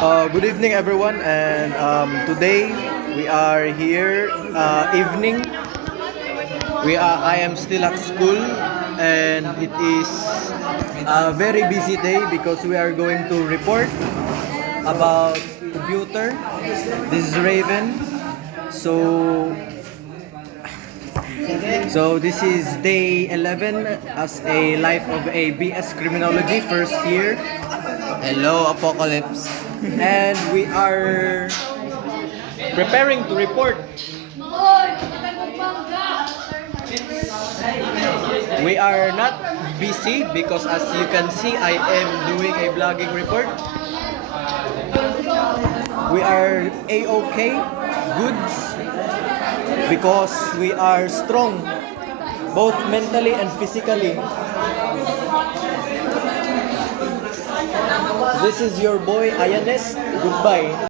Good evening, everyone, and today we are here evening. I am still at school, and it is a very busy day because we are going to report about computer. This is Raven. So, so this is day 11 as a life of a BS Criminology first year. Hello, Apocalypse. And we are preparing to report. We are not busy because as you can see, I am doing a vlogging report. We are A-OK, goods, because we are strong, both mentally and physically. This is your boy Ayanes. Goodbye.